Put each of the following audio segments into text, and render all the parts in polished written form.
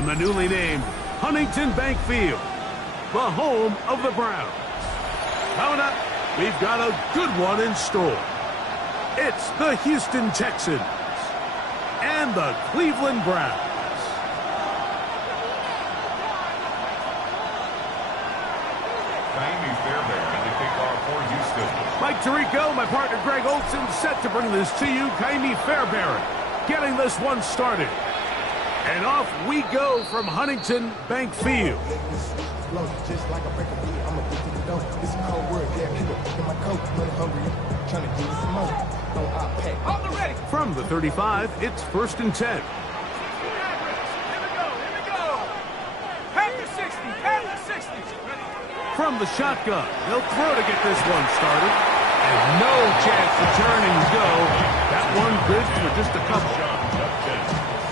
and the newly named Huntington Bank Field, the home of the Browns. Coming up, we've got a good one in store. It's the Houston Texans and the Cleveland Browns. Mike Tirico, my partner Greg Olson, set to bring this to you. Kaimi Fairbairn getting this one started. And off we go from Huntington Bank Field. From the 35, it's 1st and 10. From the shotgun, he'll throw to get this one started. And no chance to turn and go. That one good for just a couple.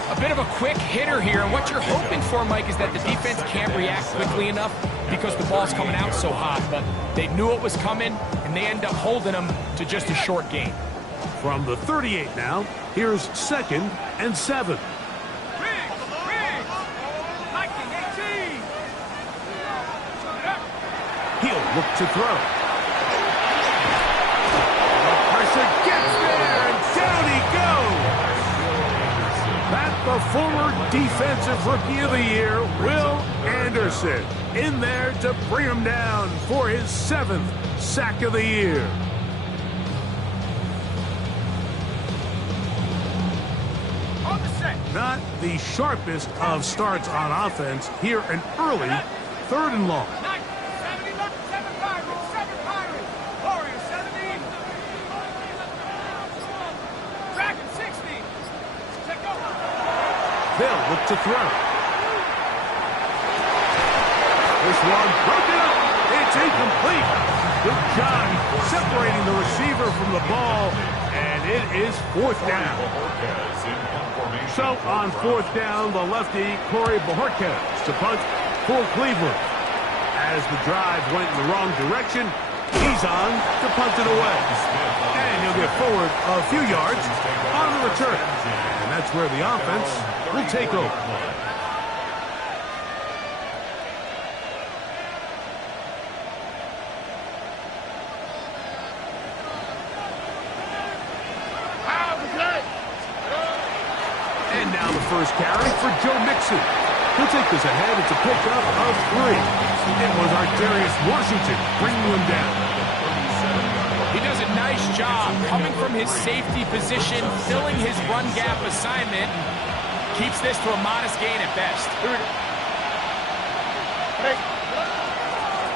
A bit of a quick hitter here, and what you're hoping for, Mike, is that the defense can't react quickly enough because the ball's coming out so hot. But they knew it was coming, and they end up holding them to just a short gain. From the 38 now, here's 2nd and 7. He'll look to throw. The pressure gets there, and down he goes. That's the former Defensive Rookie of the Year, Will Anderson, in there to bring him down for his 7th sack of the year. Not the sharpest of starts on offense here, an early 3rd and long. They'll look to throw. This one broken up. It's incomplete. Good job separating the receiver from the ball, and it is 4th down. So on 4th down, the lefty Corey Bojorquez to punt for Cleveland. As the drive went in the wrong direction, he's on to punt it away. And he'll get forward a few yards on the return. And that's where the offense will take over. And now the first carry for Joe Mixon. He'll take this ahead. It's a pickup of 3. It was Arterius Washington bringing him down. He does a nice job coming from his safety position, filling his run gap assignment, keeps this to a modest gain at best.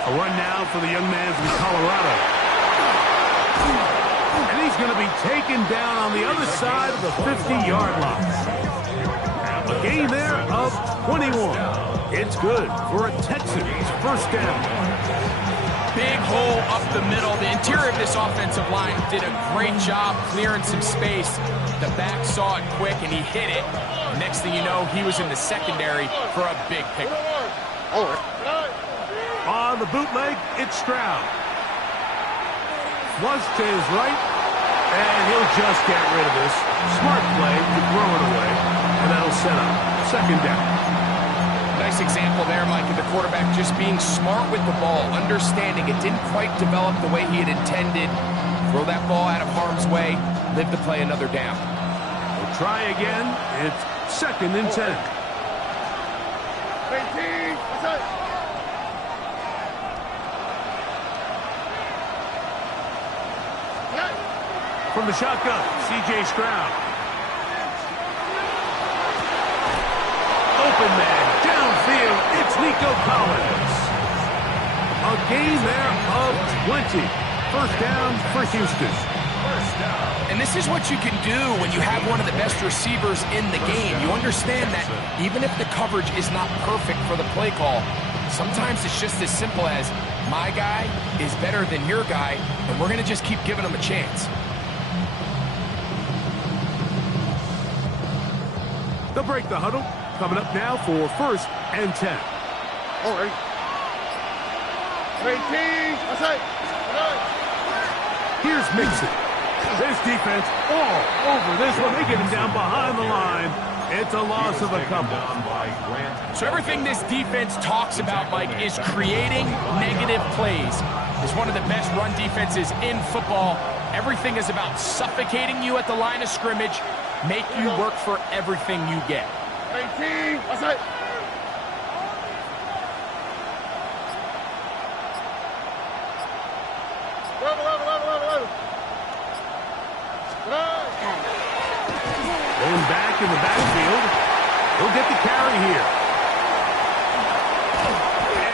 A run now for the young man from Colorado. And he's going to be taken down on the other side of the 50-yard line. A gain there of 21. It's good for a Texans 1st down. Big hole up the middle. The interior of this offensive line did a great job clearing some space. The back saw it quick, and he hit it. Next thing you know, he was in the secondary for a big pickup. On the bootleg, it's Stroud. Flush to his right, and he'll just get rid of this. Smart play to throw it away, and that'll set up 2nd down. Nice example there, Mike, of the quarterback just being smart with the ball, understanding it didn't quite develop the way he had intended. Throw that ball out of harm's way, live to play another down. We'll try again. It's 2nd and 10. From the shotgun, C.J. Stroud. Open man, downfield, it's Nico Collins. A gain there of 20. 1st down for Houston. And this is what you can do when you have one of the best receivers in the game. You understand that even if the coverage is not perfect for the play call, sometimes it's just as simple as, my guy is better than your guy, and we're going to just keep giving him a chance. They'll break the huddle. Coming up now for 1st and 10. All right. Here's Mixon. This defense all over this one. They get him down behind the line. It's a loss of a couple. So everything this defense talks about, Mike, is creating negative plays. It's one of the best run defenses in football. Everything is about suffocating you at the line of scrimmage, make you work for everything you get. 19, outside. Going back in the backfield. He'll get the carry here.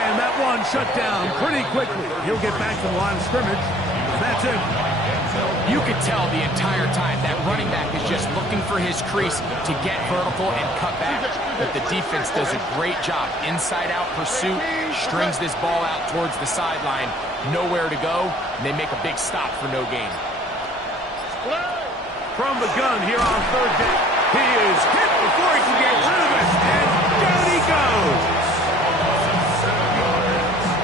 And that one shut down pretty quickly. He'll get back to the line of scrimmage. That's it. You could tell the entire time that running back is just looking for his crease to get vertical and cut back. But the defense does a great job. Inside-out pursuit, strings this ball out towards the sideline. Nowhere to go, and they make a big stop for no gain. From the gun here on third down. He is hit before he can get rid of it. And down he goes.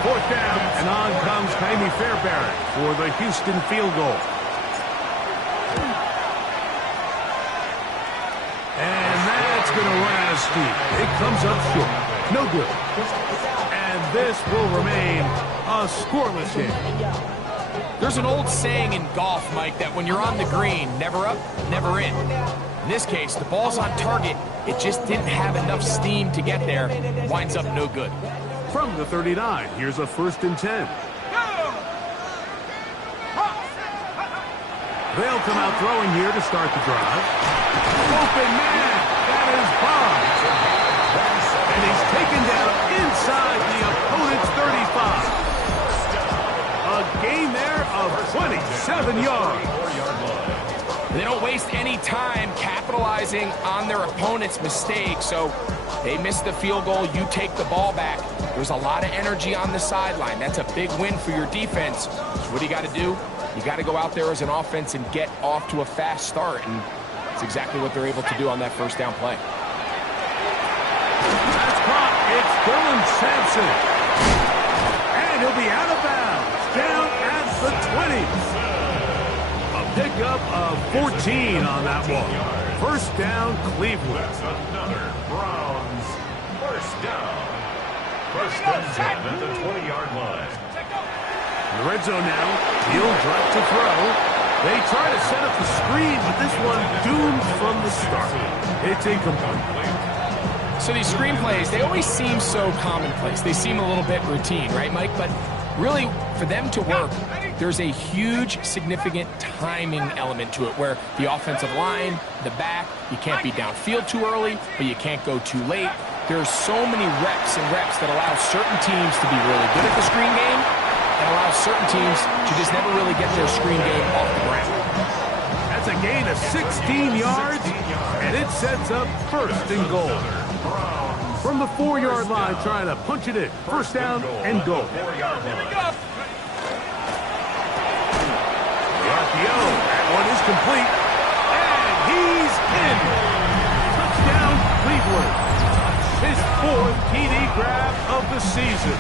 Fourth down, and on comes Jaime Fairbairn for the Houston field goal. And that's going to run out of steam. It comes up short. No good. And this will remain a scoreless game. There's an old saying in golf, Mike, that when you're on the green, never up, never in. In this case, the ball's on target. It just didn't have enough steam to get there. Winds up no good. From the 39, here's a 1st and 10. They'll come out throwing here to start the drive. Open man, that is bombed. And he's taken down inside the opponent's 35. A gain there of 27 yards. They don't waste any time capitalizing on their opponent's mistake, so they miss the field goal, you take the ball back. There's a lot of energy on the sideline. That's a big win for your defense. So what do you got to do? You got to go out there as an offense and get off to a fast start, and that's exactly what they're able to do on that first down play. That's caught. It's Dylan Sampson. And he'll be out of bounds. Down at the 20. A pickup of 14 on that one. First down, Cleveland. That's another Browns first down. First and 10 at the 20-yard line. In the red zone now. He'll drop to throw. They try to set up the screen, but this one doomed from the start. It's incomplete. So these screen plays, they always seem so commonplace. They seem a little bit routine, right, Mike? But really, for them to work, there's a huge, significant timing element to it where the offensive line, the back, you can't be downfield too early, but you can't go too late. There's so many reps and reps that allow certain teams to be really good at the screen game and allow certain teams to just never really get their screen game off the ground. That's a gain of 16 yards, and it sets up 1st and goal. From the 4-yard line, trying to punch it in. First down and goal. RPO, that one is complete. And he's in. Touchdown, Cleveland. His 4th TD grab of the season.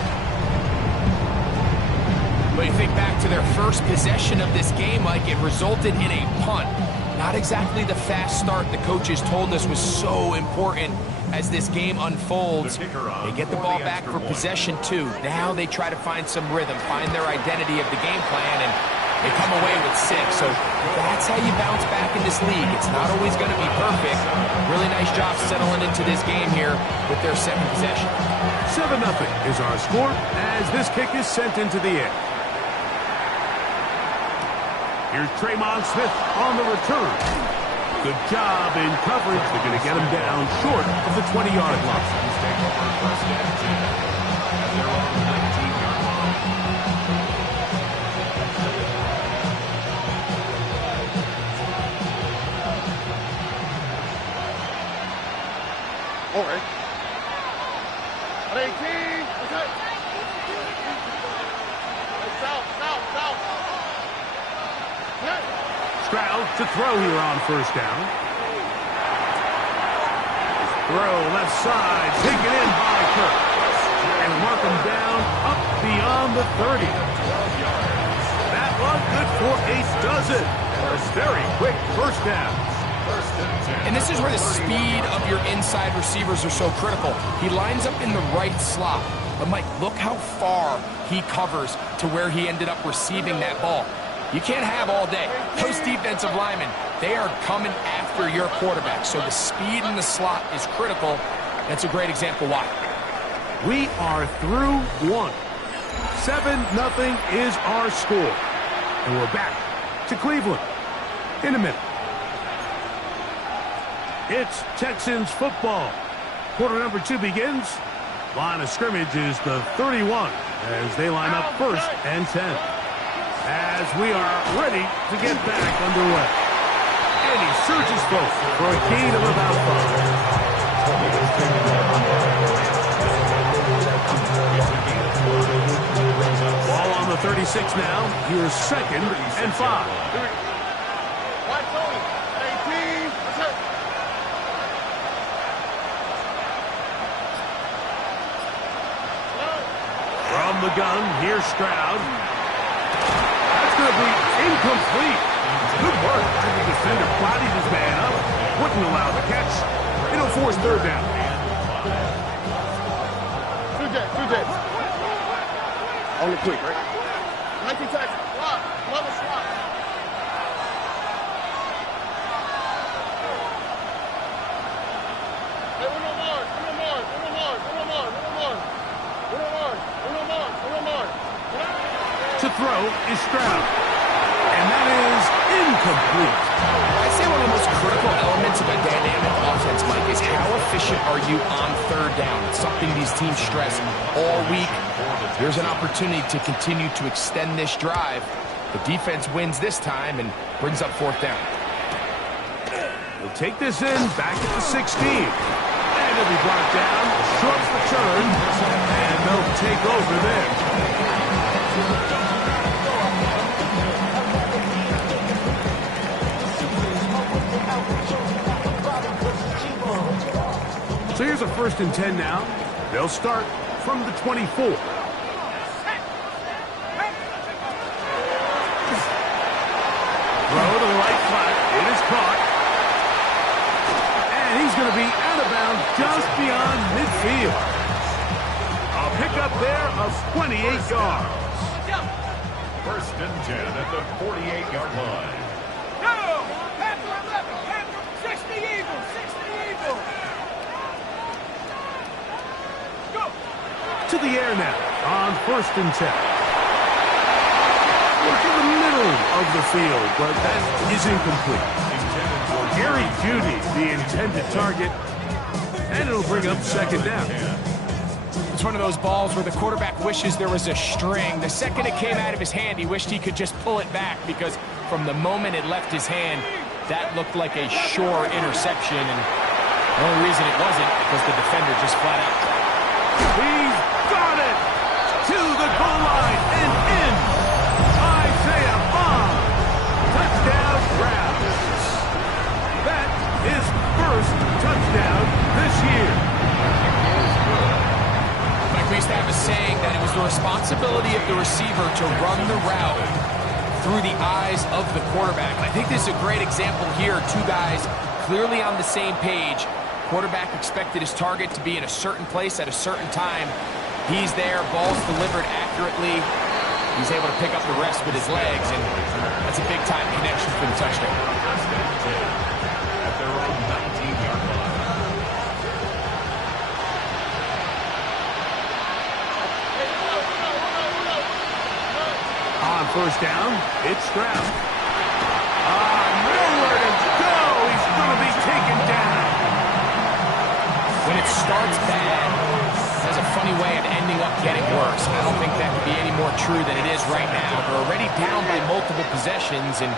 But you think back to their first possession of this game, Mike, it resulted in a punt. Not exactly the fast start the coaches told us was so important as this game unfolds. They get the ball back for possession 2. Now they try to find some rhythm, find their identity of the game plan, and they come away with 6. So that's how you bounce back in this league. It's not always going to be perfect. Really nice job settling into this game here with their 2nd possession. 7-0 is our score as this kick is sent into the air. Here's Tremon Smith on the return. Good job in coverage. They're going to get him down short of the 20-yard line. All right. 18. Okay. South. Stroud to throw here on first down. Throw left side, taken in by Kirk. And mark him down up beyond the 30. That one good for a dozen. A very quick first down. And this is where the speed of your inside receivers are so critical. He lines up in the right slot. But, Mike, look how far he covers to where he ended up receiving that ball. You can't have all day. Those defensive linemen, they are coming after your quarterback. So the speed in the slot is critical. That's a great example why. We are through one. 7-0 is our score. And we're back to Cleveland in a minute. It's Texans football. Quarter number 2 begins. Line of scrimmage is the 31 as they line up 1st and 10. As we are ready to get back underway. And he surges forward for a gain of about 5. Ball on the 36 now. Here's 2nd and 5. From the gun, here's Stroud. That's going to be incomplete. Good work. The defender bodied his man up. Wouldn't allow the catch. It'll force 3rd down. 2 jets. On the quick, right? 19 Texan. Slot. Love a slot. Hey, one more. To throw is Stroud. And that is incomplete. I'd say one of the most critical elements of a dynamic offense, Mike, is how efficient are you on 3rd down. It's something these teams stress all week. There's an opportunity to continue to extend this drive. The defense wins this time and brings up 4th down. He'll take this in back at the 16. And he'll be brought down. Short return. And they'll take over there. So here's a 1st and 10 now. They'll start from the 24. Throw to the right flat. It is caught. And he's going to be out of bounds just beyond midfield. A pickup there of 28 yards. 1st and 10 at the 48-yard line. Go! Panther 11, Panther 60 Eagles, 60 Eagles. Go! To the air now on 1st and 10. Look in the middle of the field, but that is incomplete. Gary Judy, the intended target, and it'll bring up 2nd down. It's one of those balls where the quarterback wishes there was a string. The second it came out of his hand, he wished he could just pull it back because from the moment it left his hand, that looked like a sure interception. And the only reason it wasn't because the defender just flat out. He's got it to the goal line and in. Isaiah Bond. Touchdown Browns. That is 1st touchdown this year. We used to have a saying that it was the responsibility of the receiver to run the route through the eyes of the quarterback. And I think this is a great example here. 2 guys clearly on the same page. Quarterback expected his target to be in a certain place at a certain time. He's there, ball's delivered accurately. He's able to pick up the rest with his legs, and that's a big-time connection for the touchdown. At their own 19-yard line. On 1st down, it's Stroud. Nowhere to go. He's going to be taken down. When it starts bad, it has a funny way of ending up getting worse. I don't think that could be any more true than it is right now. They're already down by multiple possessions, and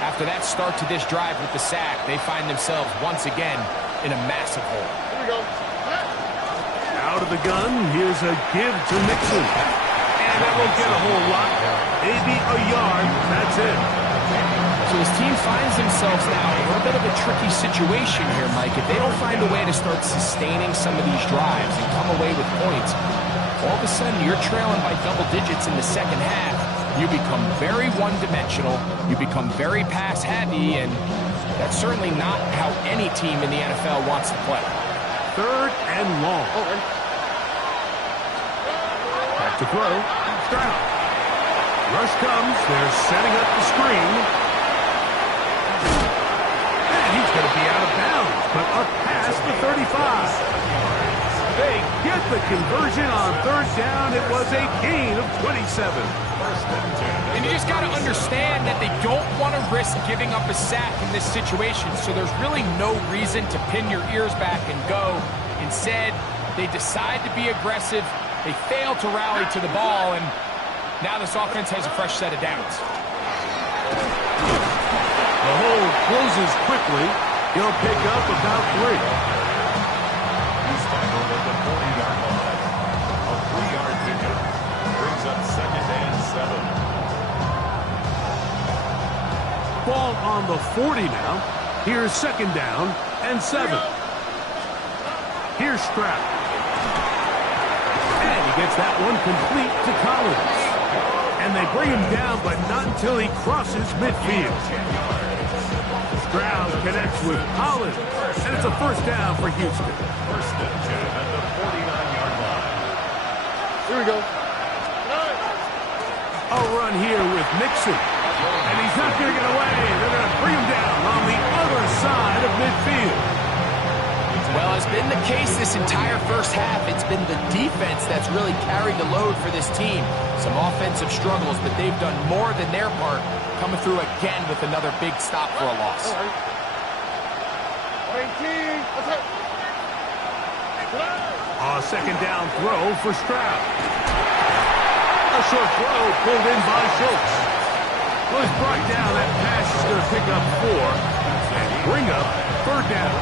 after that start to this drive with the sack, they find themselves once again in a massive hole. Here we go. Out of the gun, here's a give to Mixon. And that won't get a whole lot. Maybe a yard. That's it. So his team finds themselves now in a little bit of a tricky situation here, Mike. If they don't find a way to start sustaining some of these drives and come away with points, all of a sudden you're trailing by double digits in the 2nd half. You become very one-dimensional. You become very pass-heavy, and That's certainly not how any team in the NFL wants to play. 3rd and long. Back to throw. Stroud. Rush comes. They're setting up the screen. And he's going to be out of bounds, but up past the 35. They get the conversion on 3rd down. It was a gain of 27. And you just got to understand that they don't want to risk giving up a sack in this situation, so there's really no reason to pin your ears back and go. Instead, they decide to be aggressive. They fail to rally to the ball, and now this offense has a fresh set of downs. The hole closes quickly. He'll pick up about 3. He's tackled at the 40-yard line. A 3-yard pickup brings up 2nd and 7. Ball on the 40 now. Here's 2nd down and 7. Here's Stroud. And he gets that one complete to Collins. And they bring him down, but not until he crosses midfield. Stroud connects with Collins, and it's a 1st down for Houston. 1st and 10 at the 49-yard line. Here we go. A run here with Mixon. And he's not going to get away. They're going to bring him down on the other side of midfield. Well, it's been the case this entire first half. It's been the defense that's really carried the load for this team. Some offensive struggles, but they've done more than their part, coming through again with another big stop for a loss. A 2nd down throw for Stroud. A short throw pulled in by Schultz. Was brought down. That pass is going to pick up 4 and bring up 3rd down.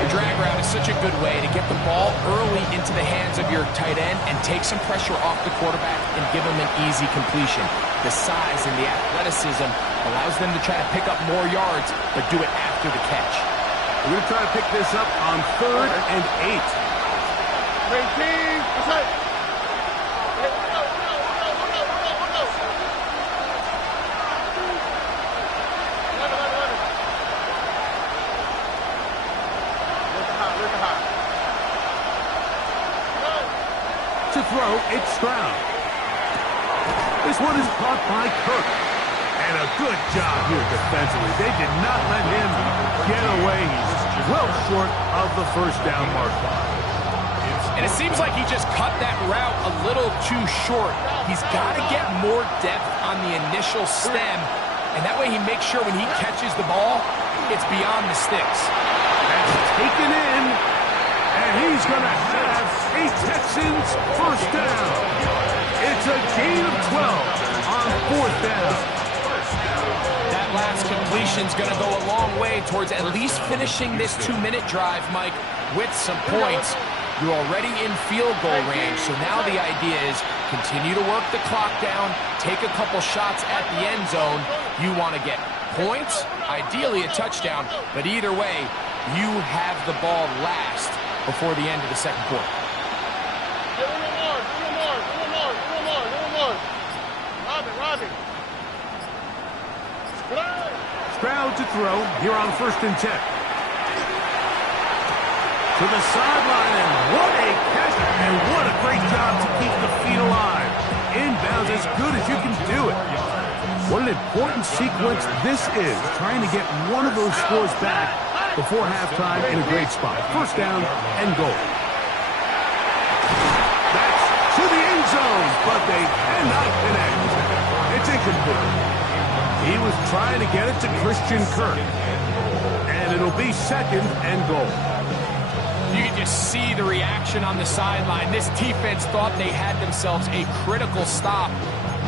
The drag route is such a good way to get the ball early into the hands of your tight end and take some pressure off the quarterback and give him an easy completion. The size and the athleticism allows them to try to pick up more yards, but do it after the catch. We're going to try to pick this up on 3rd and 8. To throw, it's Stroud. This one is caught by Kirk. And a good job here defensively. They did not let him get away. He's well short of the 1st down mark. And it seems like he just cut that route a little too short. He's got to get more depth on the initial stem, and that way he makes sure when he catches the ball, it's beyond the sticks. That's taken in, and he's going to have a Texans 1st down. It's a gain of 12 on 4th down. That last completion's going to go a long way towards at least finishing this 2-minute drive, Mike, with some points. You're already in field goal range, so now the idea is continue to work the clock down, take a couple shots at the end zone. You want to get points, ideally a touchdown, but either way, you have the ball last before the end of the 2nd quarter. Stroud to throw here on 1st and 10. To the sideline, and what a catch, and what a great job to keep the feet alive. Inbounds as good as you can do it. What an important sequence this is, trying to get one of those scores back before halftime in a great spot. 1st down and goal. That's to the end zone, but they cannot connect. It's incomplete. He was trying to get it to Christian Kirk. And it'll be 2nd and goal. You can just see the reaction on the sideline. This defense thought they had themselves a critical stop.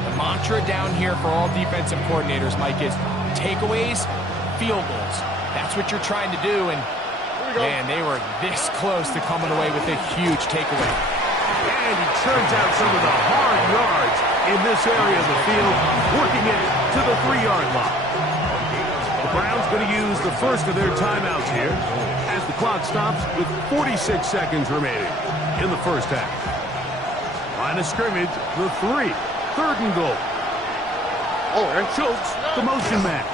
The mantra down here for all defensive coordinators, Mike, is takeaways, field goals. That's what you're trying to do, and man, they were this close to coming away with a huge takeaway. And he turns out some of the hard yards in this area of the field, working it to the 3-yard line. The Browns going to use the first of their timeouts here as the clock stops with 46 seconds remaining in the first half. Line of scrimmage, the 3. 3rd and goal. Oh, and Schultz, the motion man.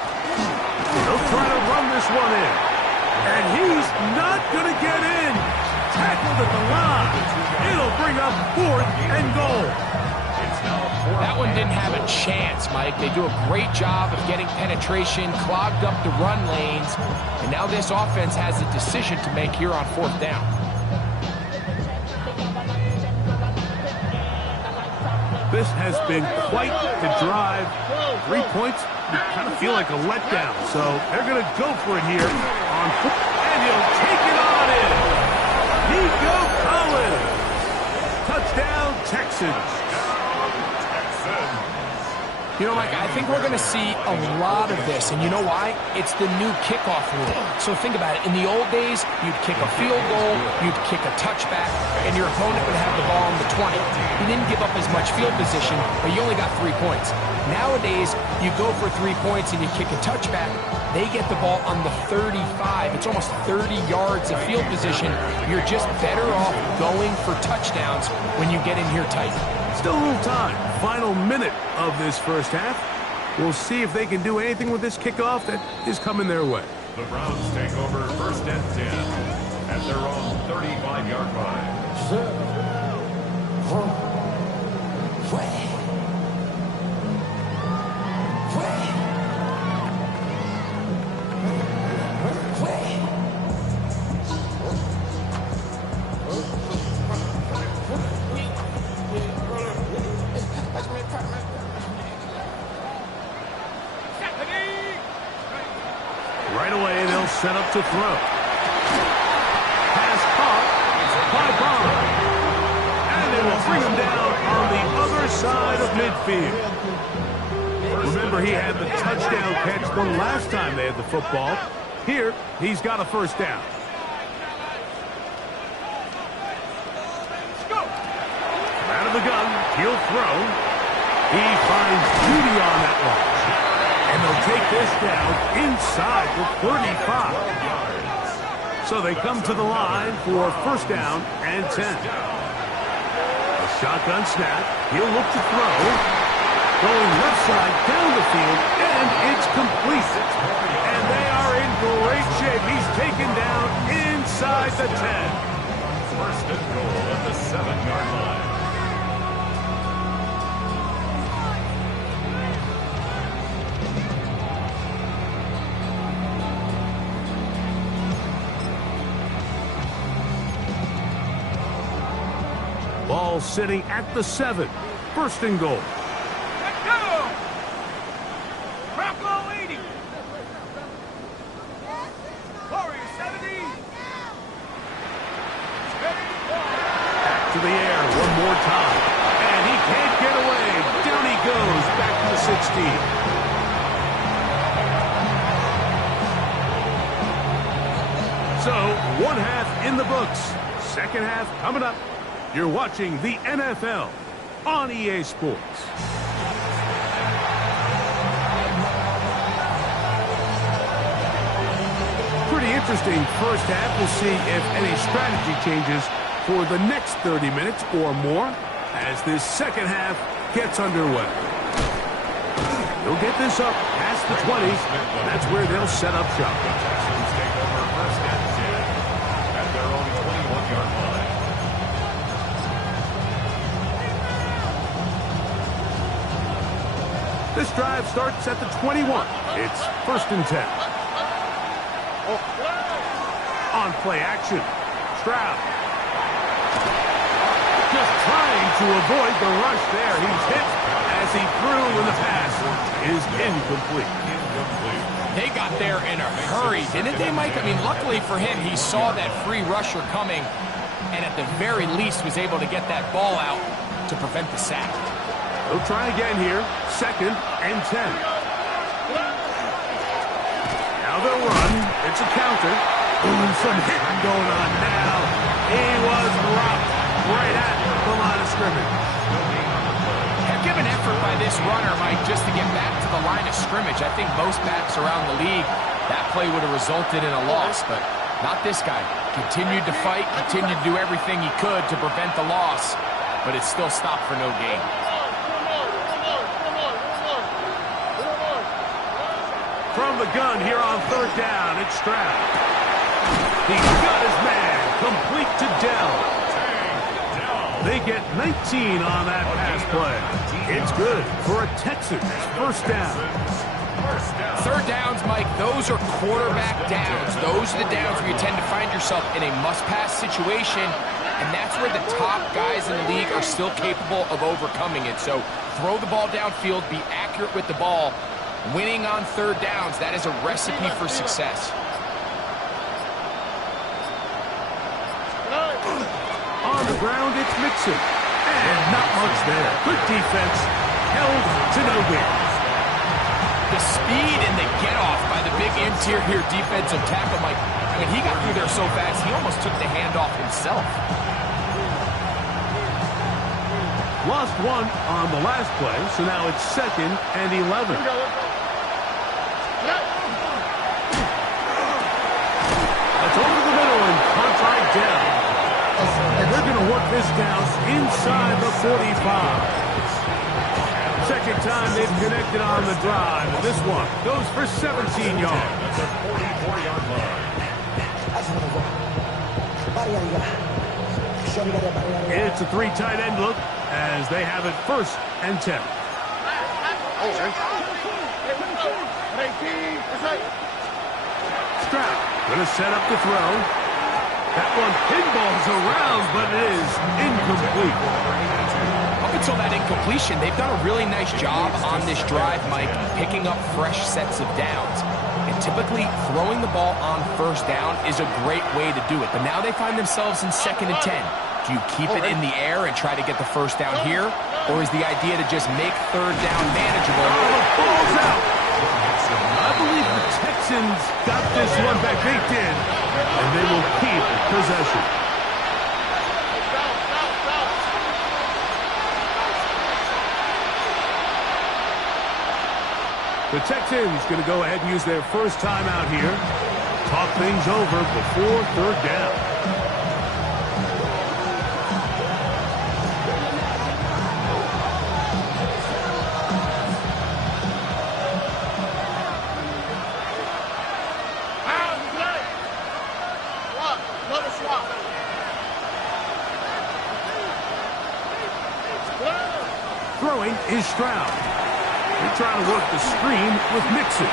They'll try to run this one in. And he's not going to get in. Tackled at the line. It'll bring up 4th and goal. That one didn't have a chance, Mike. They do a great job of getting penetration, clogged up the run lanes, and now this offense has a decision to make here on 4th down. This has been quite the drive. 3 points, you kind of feel like a letdown. So they're going to go for it here on 4th. And he'll take it on in. Nico Collins. Touchdown, Texans. You know, Mike, I think we're going to see a lot of this, and you know why? It's the new kickoff rule. So think about it. In the old days, you'd kick a field goal, you'd kick a touchback, and your opponent would have the ball on the 20. You didn't give up as much field position, but you only got 3 points. Nowadays, you go for 3 points and you kick a touchback, they get the ball on the 35. It's almost 30 yards of field position. You're just better off going for touchdowns when you get in here tight. Still a little time. Final minute of this first half. We'll see if they can do anything with this kickoff that is coming their way. The Browns take over 1st and 10 at their own 35-yard line. Right away, they'll set up to throw. Pass caught by Bond. And they will bring him down on the other side of midfield. Remember, he had the touchdown catch the last time they had the football. Here, he's got a 1st down. Out of the gun, he'll throw. He finds Judy on that one. And they'll take this down inside the 35. So they come to the line for 1st down and 10. A shotgun snap. He'll look to throw. Going left side down the field, and it's complete. And they are in great shape. He's taken down inside the 10. 1st and goal at the 7-yard line. Ball sitting at the 7. 1st and goal. Bravo 80. Warrior 70. Back to the air one more time. And he can't get away. Down he goes back to the 16. So, 1 half in the books. 2nd half coming up. You're watching the NFL on EA Sports. Pretty interesting first half. We'll see if any strategy changes for the next 30 minutes or more as this 2nd half gets underway. They'll get this up past the 20. That's where they'll set up shop. The Texans take over 1st and 10 at their own 21-yard line. This drive starts at the 21. It's 1st and 10. On play action. Stroud. Just trying to avoid the rush there. He's hit as he threw and the pass is incomplete. They got there in a hurry, didn't they, Mike? I mean, luckily for him, he saw that free rusher coming and at the very least was able to get that ball out to prevent the sack. They'll try again here. 2nd and 10. Now they'll run. It's a counter. Ooh, some hitting going on now. He was dropped right at the line of scrimmage. Heck of an effort by this runner, Mike, just to get back to the line of scrimmage. I think most backs around the league, that play would have resulted in a loss, but not this guy. Continued to fight, continued to do everything he could to prevent the loss, but it still stopped for no gain. from the gun here on third down. It's Stroud. He's got his man. Complete to Dell. They get 19 on that pass play. It's good for a Texans first down. Third downs, Mike, those are quarterback downs. Those are the downs where you tend to find yourself in a must-pass situation, and that's where the top guys in the league are still capable of overcoming it. So throw the ball downfield, be accurate with the ball. Winning on third downs, that is a recipe for success. On the ground, it's Mixon. And not much there. Good defense. Held to no gain. The speed and the get-off by the big interior defensive tackle, Mike. I mean, he got through there so fast, he almost took the handoff himself. Lost one on the last play, so now it's 2nd and 11. That's over the middle and caught right down. And they're going to work this down inside the 45. Second time they've connected on the drive, and this one goes for 17 yards. The 44-yard line. It's a 3 tight end look as they have it 1st and 10. Stroud going to set up the throw. That one pinballs around, but it is incomplete. Up until that incompletion, they've done a really nice job on this drive, Mike, picking up fresh sets of downs. And typically, throwing the ball on first down is a great way to do it. But now they find themselves in 2nd and 10. Do you keep it in the air and try to get the first down here? Or is the idea to just make third down manageable? Oh, the ball's out. I believe the Texans got this one back. They did. And they will keep possession. The Texans going to go ahead and use their first timeout here. Talk things over before third down. Throwing is Stroud. They're trying to work the screen with Mixon.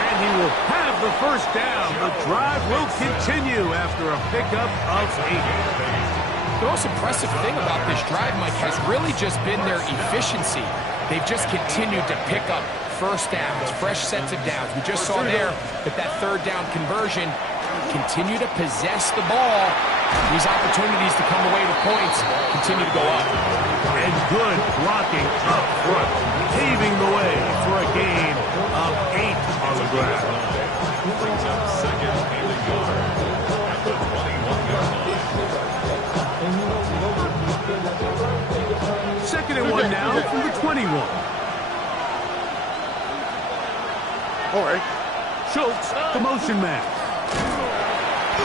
And he will have the first down. The drive will continue after a pickup of 8. The most impressive thing about this drive, Mike, has really just been their efficiency. They've just continued to pick up first downs, fresh sets of downs. We just saw there that third down conversion, continue to possess the ball. These opportunities to come away with points continue to go up. And good blocking up front, paving the way for a gain of 8 on the ground. Brings up 2nd and a yard at the 21-yard line. 2nd and 1 now from the 21. All right. Schultz, the motion man.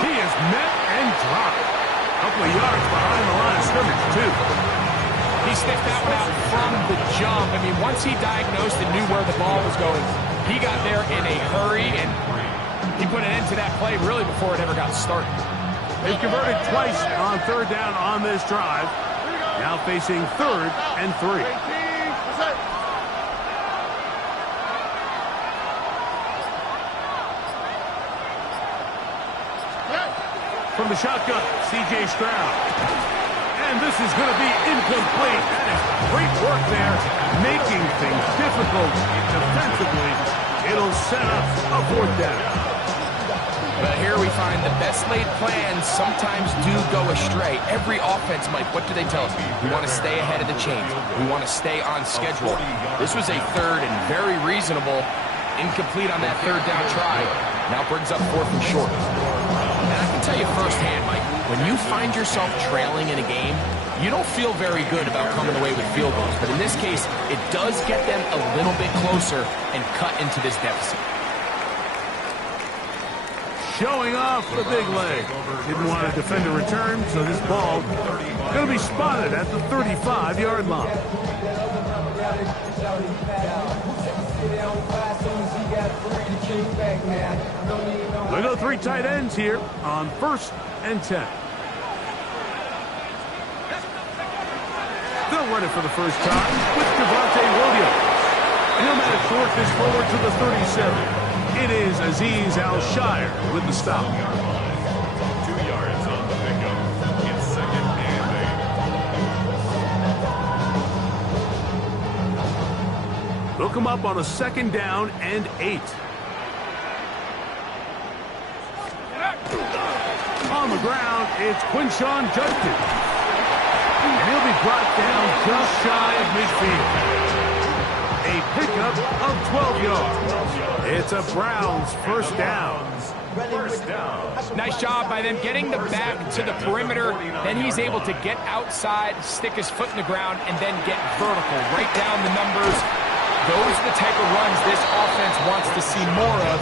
He is met and dropped. A couple of yards behind the line of scrimmage, too. He sniffed that one out from the jump. I mean, once he diagnosed and knew where the ball was going, he got there in a hurry, and he put an end to that play really before it ever got started. They've converted twice on third down on this drive. Now facing 3rd and 3. From the shotgun, C.J. Stroud. And this is going to be incomplete. That is great work there, making things difficult defensively. It'll set up a 4th down. But here we find the best laid plans sometimes do go astray. Every offense, Mike, what do they tell us? We want to stay ahead of the chains. We want to stay on schedule. This was a 3rd and very reasonable. Incomplete on that 3rd down try. Now brings up 4th and short. And I can tell you firsthand, Mike, when you find yourself trailing in a game, you don't feel very good about coming away with field goals. But in this case, it does get them a little bit closer and cut into this deficit. Showing off the big leg. Didn't want to defend a return, so this ball going to be spotted at the 35-yard line. We go 3 tight ends here on 1st and 10. They'll run it for the first time with Devontae Williams. And he'll manage to work this forward to the 37. It is Azeez Al-Shire with the stop. 2 yards on the pickup. It's 2nd and 8. They'll come up on a 2nd down and 8. On the ground, it's Quinshon Judkins. And he'll be brought down just shy of midfield. A pickup of 12 yards. It's a Browns first down. Nice job by them getting the back to the perimeter. Then he's able to get outside, stick his foot in the ground, and then get vertical. Right down the numbers. Those are the type of runs this offense wants to see more of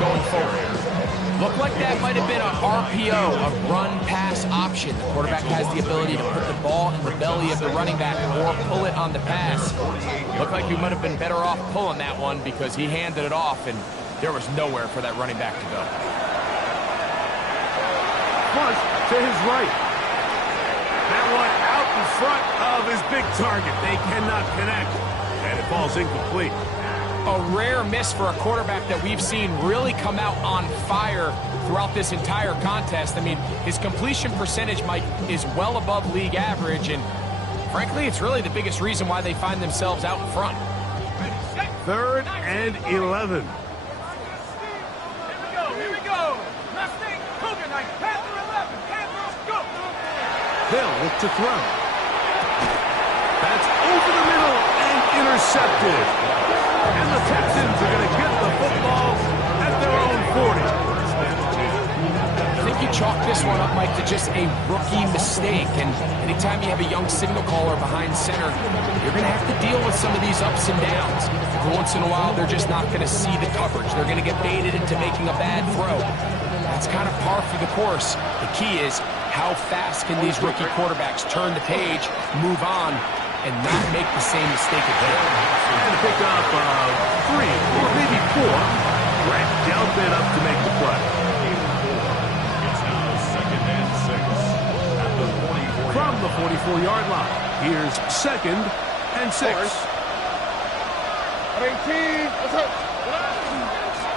going forward. Looked like that might have been an RPO, a run-pass option. The quarterback has the ability to put the ball in the belly of the running back or pull it on the pass. Looked like he might have been better off pulling that one because he handed it off, and there was nowhere for that running back to go. Flush to his right. That one out in front of his big target. They cannot connect, and it falls incomplete. A rare miss for a quarterback that we've seen really come out on fire throughout this entire contest. I mean, his completion percentage, Mike, is well above league average, and frankly, it's really the biggest reason why they find themselves out in front. 3rd and 11. Here we go. Mustang, Cougar Knight, Panther 11, Panthers, go. They'll look to throw. That's over the middle and intercepted. And the Texans are going to get the football at their own 40. I think you chalk this one up, Mike, to just a rookie mistake. And anytime you have a young signal caller behind center, you're going to have to deal with some of these ups and downs. Every once in a while, they're just not going to see the coverage. They're going to get baited into making a bad throw. That's kind of par for the course. The key is how fast can these rookie quarterbacks turn the page, move on, and not make the same mistake again. And to pick up 3 or maybe 4. Grant Delpit up to make the play. It's now 2nd and 6 at the 44. From the 44-yard line, here's 2nd and 6. 18.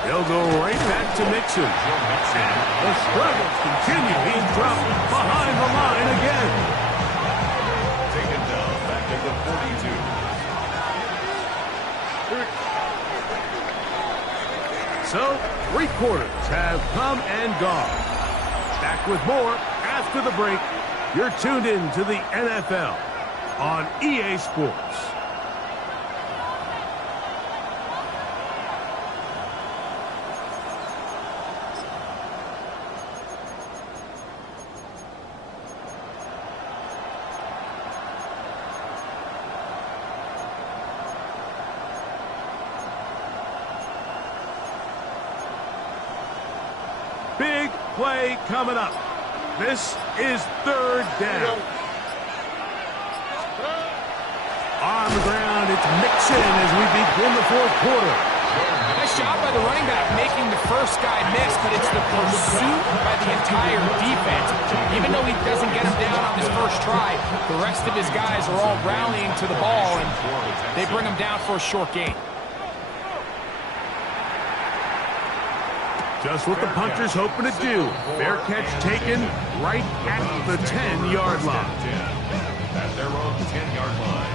They'll go right back to Mixon. And the struggles continue. He's dropped behind the line again. Taken down back at the 42. So, 3 quarters have come and gone. Back with more after the break. You're tuned in to the NFL on EA Sports. Big play coming up. This is 3rd down. On the ground, it's Mixon as we begin the 4th quarter. Nice job by the running back making the first guy miss, but it's the pursuit by the entire defense. Even though he doesn't get him down on his first try, the rest of his guys are all rallying to the ball, and they bring him down for a short gain. Just what the punter's hoping to do. Fair catch taken right at the 10-yard line. At their own 10-yard line.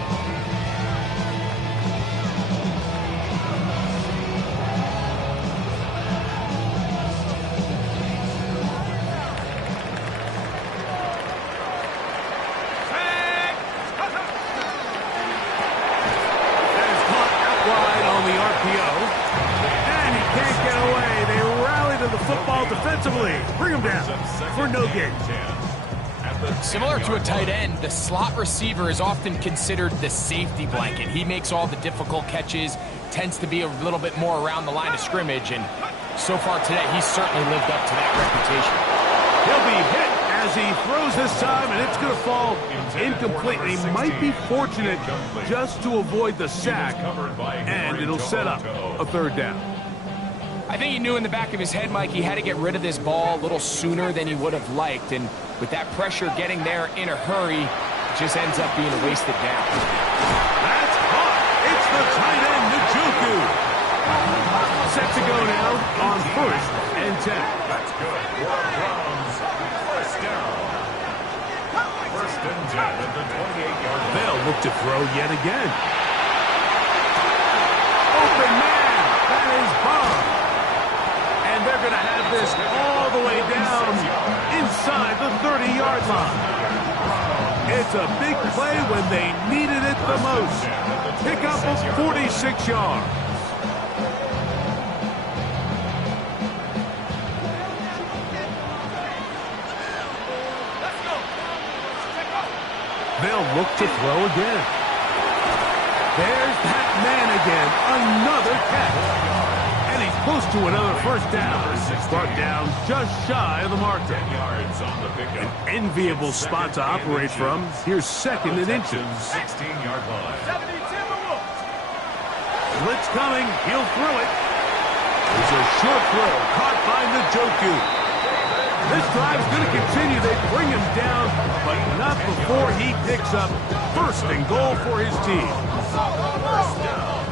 That is caught out wide on the RPO. And he can't get away. They rally to the football defensively. Bring him down for no gain. Similar to a tight end, the slot receiver is often considered the safety blanket. He makes all the difficult catches, tends to be a little bit more around the line of scrimmage, and so far today, he's certainly lived up to that reputation. He'll be hit at as he throws this time, and it's going to fall incomplete. He might be fortunate just to avoid the sack, and it'll set up a third down. I think he knew in the back of his head, Mike, he had to get rid of this ball a little sooner than he would have liked. And with that pressure getting there in a hurry, it just ends up being a wasted down. That's caught. It's the tight end, Njoku. Set to go now on 1st and 10. That's good. Browns, first down. 1st and 10 at the 28-yard line. They'll look to throw yet again. Open man. That is Bob. And they're going to have this all the way down inside the 30-yard line. It's a big play when they needed it the most. Pick up of 46 yards. They'll look to throw again. There's that man again. Another catch. And he's close to another first down. Brought down just shy of the marker. 10 yards on the pickup. An enviable spot to operate from. Here's 2nd and inches. 16-yard line. Blitz coming. He'll throw it. It's a short throw. Caught by Njoku. This drive's going to continue. They bring him down, but not before he picks up 1st and goal for his team. First down.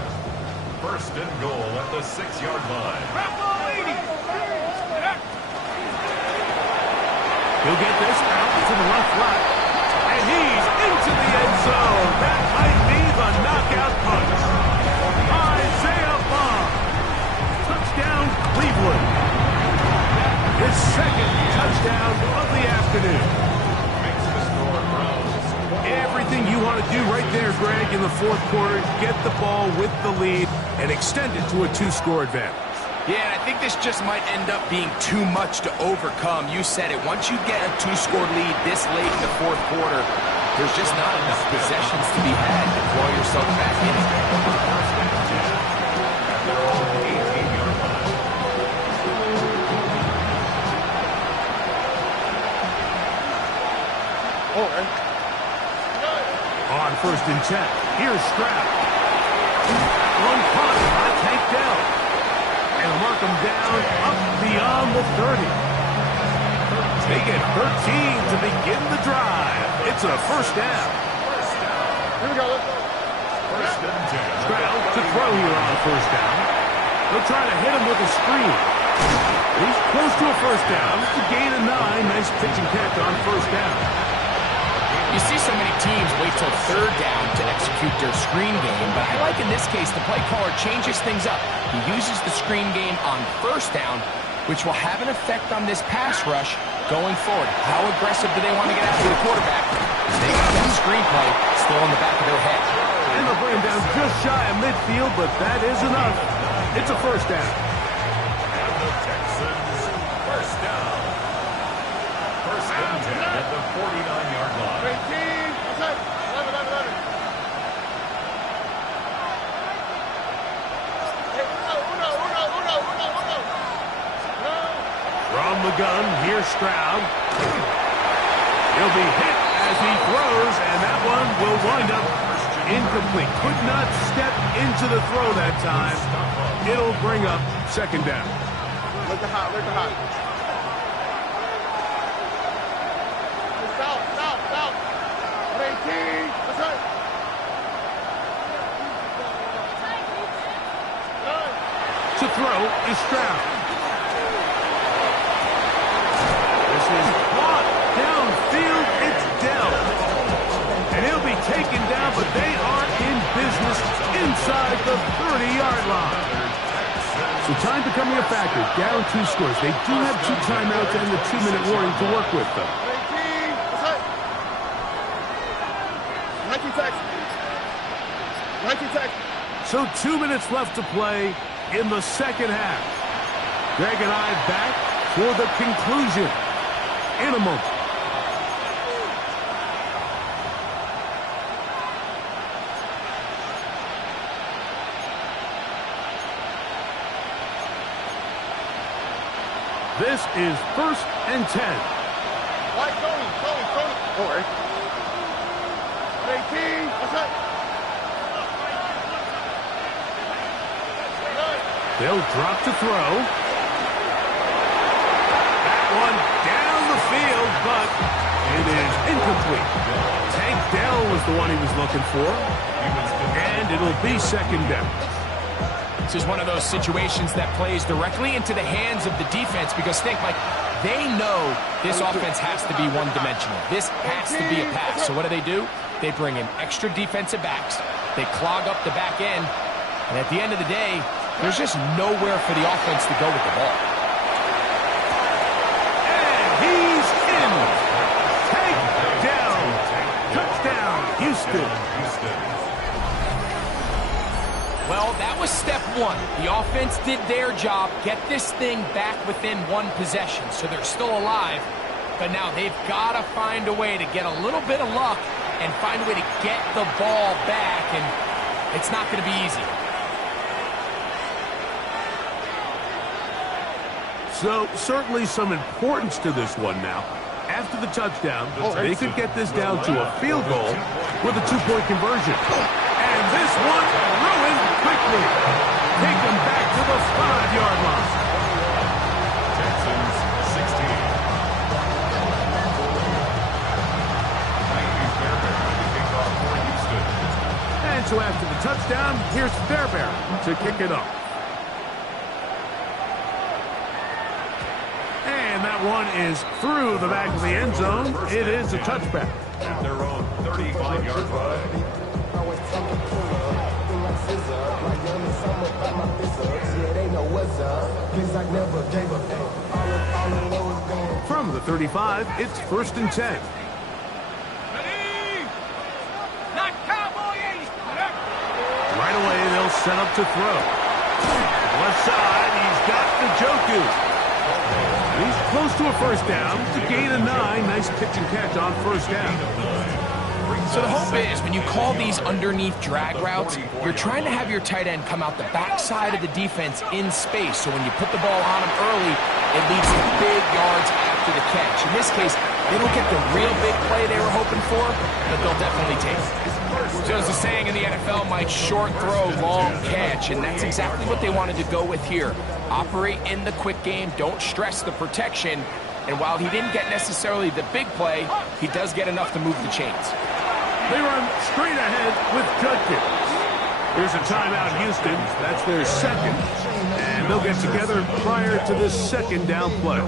1st and goal at the 6-yard line. He'll get this out to the left flat, and he's into the end zone. That might be the knockout punch. Isaiah Bond. Touchdown, Cleveland. His 2nd touchdown of the afternoon. Makes the score Browns. Everything you want to do right there, Greg, in the 4th quarter, get the ball with the lead and extend it to a 2-score advantage. Yeah, and I think this just might end up being too much to overcome. You said it. Once you get a 2-score lead this late in the 4th quarter, there's just not enough possessions to be had to claw yourself back in. At their own 18-yard line. On 1st and 10, here's Stroud. Long punt by Tank Dell. And mark him down up beyond the 30. They get 13 to begin the drive. It's a first down. Here we go. 1st and 10. Stroud to throw here on 1st down. They'll try to hit him with a screen. He's close to a first down. It's a gain of 9. Nice pitch and catch on 1st down. You see so many teams wait till 3rd down to execute their screen game, but I like in this case the play caller changes things up. He uses the screen game on 1st down, which will have an effect on this pass rush going forward. How aggressive do they want to get after the quarterback? They got that screen play still in the back of their head. And they'll bring him down just shy of midfield, but that is enough. It's a first down. And the Texans, first down. 1st and 10 at the 49-yard line. 18. Okay. 11. Hey, uno. From the gun, here's Stroud. He'll be hit as he throws, and that one will wind up incomplete. Could not step into the throw that time. It'll bring up 2nd down. Look at hot. South. 18. That's right. To throw is Stroud. This is caught downfield. It's Dell. And he'll be taken down, but they are in business inside the 30-yard line. So time becoming a factor. Down 2 scores. They do have 2 timeouts and the 2-minute warning to work with, though. 18. That's right. 19 Texans. So 2 minutes left to play in the 2nd half. Greg and I back for the conclusion in a moment. This is 1st and 10. White, go. Don't worry. 18. What's up? They'll drop to throw. That one down the field, but it is incomplete. Tank Dell was the one he was looking for, and it'll be second down. This is one of those situations that plays directly into the hands of the defense because think, Mike, they know this offense has to be one-dimensional. This has to be a pass. So what do? They bring in extra defensive backs. They clog up the back end. And at the end of the day, there's just nowhere for the offense to go with the ball. And he's in. Take down. Touchdown, Houston. Well, that was step one. The offense did their job, get this thing back within one possession, so they're still alive. But now they've got to find a way to get a little bit of luck and find a way to get the ball back, and it's not going to be easy. So, certainly some importance to this one now. After the touchdown, they could get this down to a field goal with a two-point conversion. And this one ruined quickly. Take them back to the 5-yard line. Texans 16. And so after the touchdown, here's Fairbairn to kick it off. And that one is through the back of the end zone. It is a touchback. At their own 35-yard line. From the 35, it's 1st and 10. Not cowboy. Right away, they'll set up to throw. Left side, he's got Njoku. He's close to a first down. It's a gain of 9. Nice pitch and catch on first down. So the hope is when you call these underneath drag routes, you're trying to have your tight end come out the backside of the defense in space. So when you put the ball on him early, it leads to big yards after the catch. In this case, they don't get the real big play they were hoping for, but they'll definitely take it. So as the saying in the NFL, Mike, short throw, long catch, and that's exactly what they wanted to go with here. Operate in the quick game, don't stress the protection, and while he didn't get necessarily the big play, he does get enough to move the chains. They run straight ahead with Judkins. Here's a timeout, Houston. That's their second. And they'll get together prior to this second down play.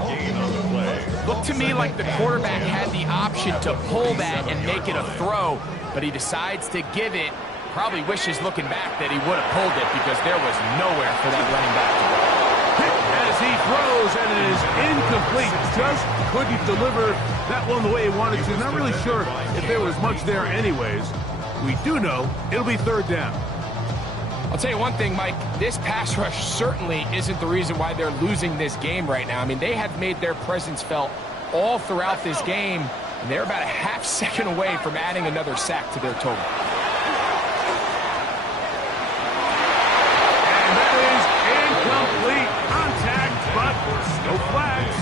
Looked to me like the quarterback had the option to pull that and make it a throw, but he decides to give it. Probably wishes looking back that he would have pulled it because there was nowhere for that running back to go. Hit as he throws, and it is incomplete. Just couldn't deliver that one the way he wanted to. Not really sure if there was much there anyways. We do know it'll be third down. I'll tell you one thing, Mike, this pass rush certainly isn't the reason why they're losing this game right now. I mean, they have made their presence felt all throughout this game, and they're about a half second away from adding another sack to their total. And that is incomplete. Contact, but no flags.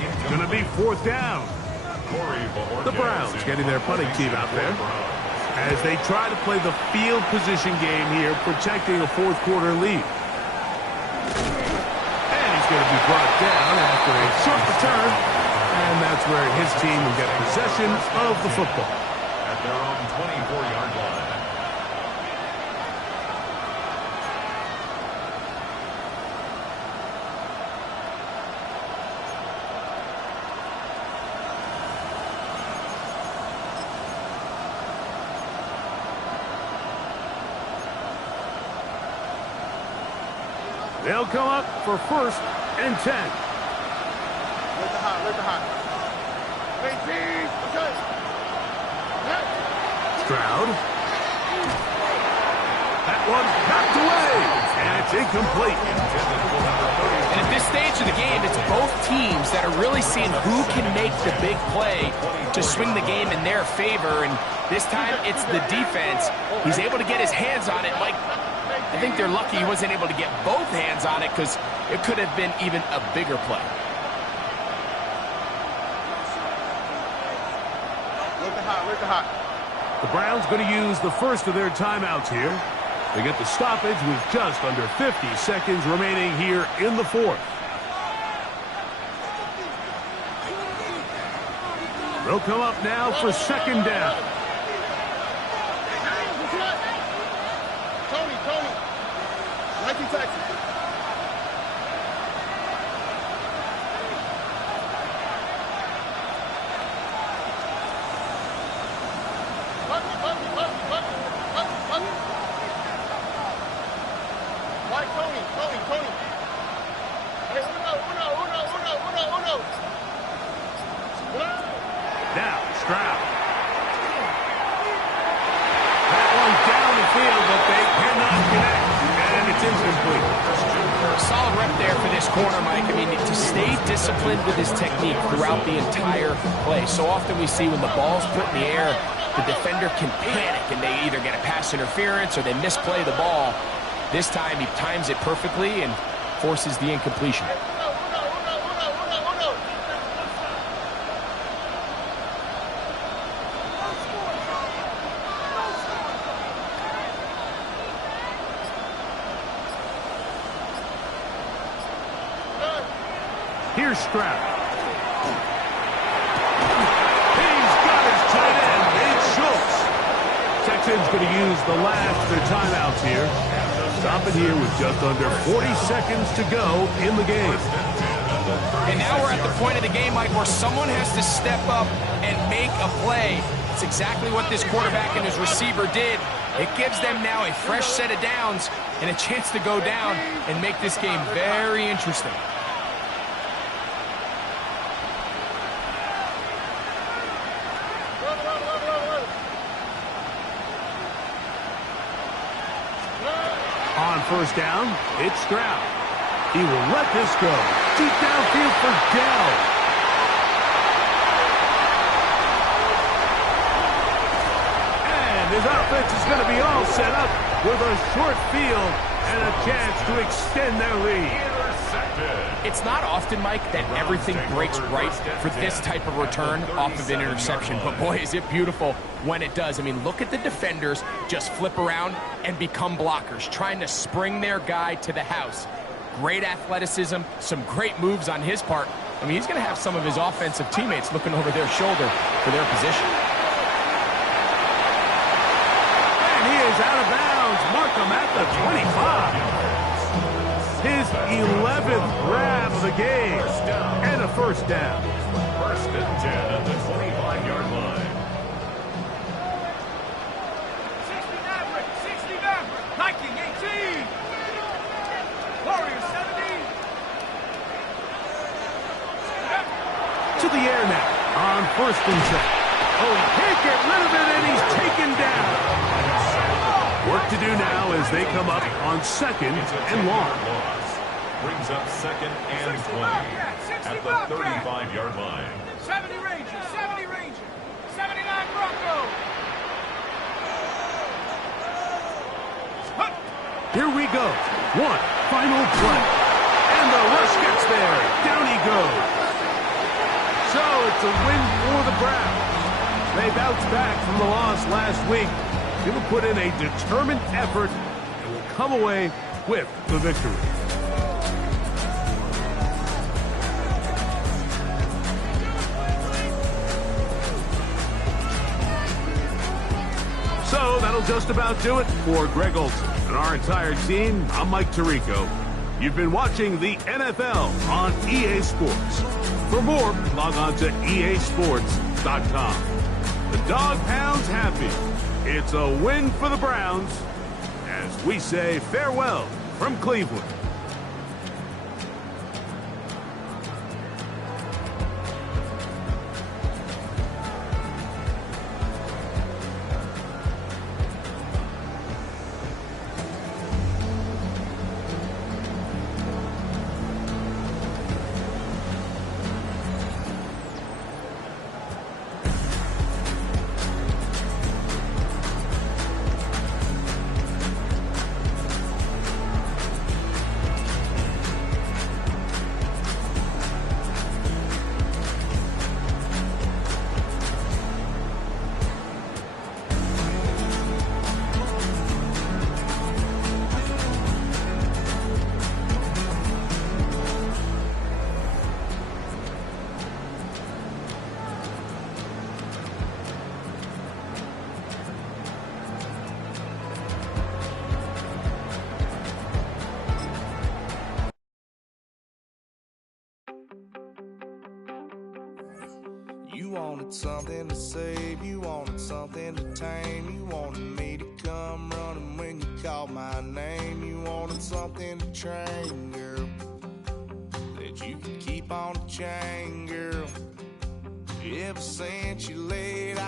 It's going to be fourth down. The Browns getting their punting team out there as they try to play the field position game here, protecting a fourth quarter lead. And he's going to be brought down after a short return, and that's where his team will get possession of the football. At their own 24-yard line. They'll come up for 1st and 10. Let the hot. 18. Okay. Stroud. That one knocked away, and it's incomplete. And at this stage of the game, it's both teams that are really seeing who can make the big play to swing the game in their favor. And this time, it's the defense. He's able to get his hands on it. Mike, I think they're lucky he wasn't able to get both hands on it because it could have been even a bigger play. Look Where's the hot? The Browns going to use the first of their timeouts here. They get the stoppage with just under 50 seconds remaining here in the fourth. They'll come up now for second down. Tony. Nike Texan. White Tony. Hey, uno. Now, Stroud. That one down the field, but they cannot connect. And it's incomplete. Solid rep there for this corner, Mike. I mean, to stay disciplined with his technique throughout the entire play. So often we see when the ball's put in the air, the defender can panic and they either get a pass interference or they misplay the ball. This time he times it perfectly and forces the incompletion. Here's Stroud. He's got his tight end. It's Schultz. Texans going to use the last of their timeouts here. Stopping here with just under 40 seconds to go in the game. And now we're at the point of the game, Mike, where someone has to step up and make a play. It's exactly what this quarterback and his receiver did. It gives them now a fresh set of downs and a chance to go down and make this game very interesting. On first down, it's Stroud. He will let this go. Deep downfield for Dell. And his offense is going to be all set up with a short field and a chance to extend their lead. It's not often, Mike, that everything breaks right for this type of return off of an interception. But boy, is it beautiful when it does. I mean, look at the defenders just flip around and become blockers, trying to spring their guy to the house. Great athleticism, some great moves on his part. I mean, he's going to have some of his offensive teammates looking over their shoulder for their position. And he is out of bounds. Markham at the 25. His 11th grab of the game. And a first down. First and 10 at the 25-yard line. 60 Maverick. Viking 18. Warriors 70. To the air now on first and 10. Oh, he can't get rid of it, and he's taken down. Work to do now as they come up on second and long. Brings up second and 20 at the 35-yard line. 70 Rangers. 79 Broncos. Here we go. One final play. And the rush gets there. Down he goes. So it's a win for the Browns. They bounced back from the loss last week. They will put in a determined effort and will come away with the victory. So that'll just about do it for Greg Olson and our entire team. I'm Mike Tirico. You've been watching the NFL on EA Sports. For more, log on to easports.com. The Dog Pound's happy. It's a win for the Browns as we say farewell from Cleveland. wanted something to save, you wanted something to tame. You wanted me to come running when you called my name. You wanted something to train, girl, that you could keep on the chain, girl. Ever since you laid